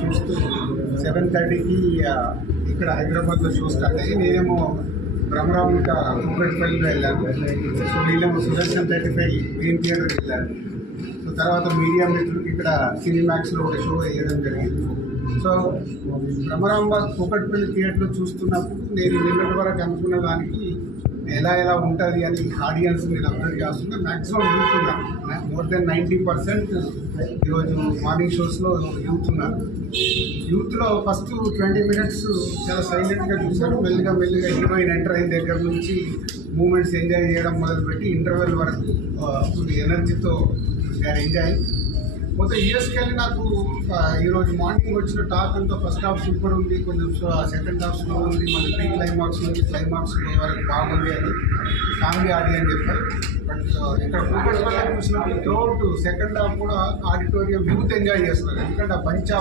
చూస్తూ 7:30కి ఇక్కడ హైదరాబాద్లో షో స్టార్ట్ అయ్యి నేనేమో భ్రమరాం ఇంకా కూకట్పల్లిలో వెళ్ళాను. సో వీళ్ళేమో సుదర్శన్ 35 గ్రీన్ థియేటర్కి వెళ్ళాను. సో తర్వాత మీడియా మిత్రులకి ఇక్కడ సినిమాక్స్లో ఒక షో వేయడం జరిగింది. సో భ్రమరాంబాగ్ కూకట్పల్లి థియేటర్లో చూస్తున్నప్పుడు నేను నిన్నటి వరకు అనుకున్న దానికి ఎలా ఉంటుంది అని ఆడియన్స్ నేను అబ్జర్వ్ చేస్తున్నా. మ్యాక్సిమం యూత్ ఉన్నారు. మోర్ దెన్ 90% ఈరోజు మార్నింగ్ షోస్లో యూత్ ఉన్నారు. యూత్లో ఫస్ట్ 20 minutes చాలా సైలెంట్గా చూశారు. మెల్లిగా హీరోయిన్ ఎంటర్ అయిన దగ్గర నుంచి మూమెంట్స్ ఎంజాయ్ చేయడం మొదలుపెట్టి ఇంటర్వెల్ వరకు ఫుల్ ఎనర్జీతో ఎంజాయ్. మొత్తం యూఎస్కి వెళ్ళి నాకు ఈరోజు మార్నింగ్ వచ్చిన టాక్ అంతా ఫస్ట్ హాఫ్ సూపర్ ఉంది, కొంచెం సెకండ్ హాఫ్ స్లో ఉంది, మళ్ళీ ప్రీ క్లైమాక్స్ నుంచి క్లైమాక్స్ వరకు బాగుంది అని ఫ్యామిలీ ఆడియన్స్ చెప్పారు. బట్ ఇక్కడ కూకట్పల్లి చూసినప్పుడు త్రూఅవుట్ సెకండ్ హాఫ్ కూడా ఆడిటోరియం యూత్ ఎంజాయ్ చేస్తున్నారు. ఎందుకంటే ఆ బంచ్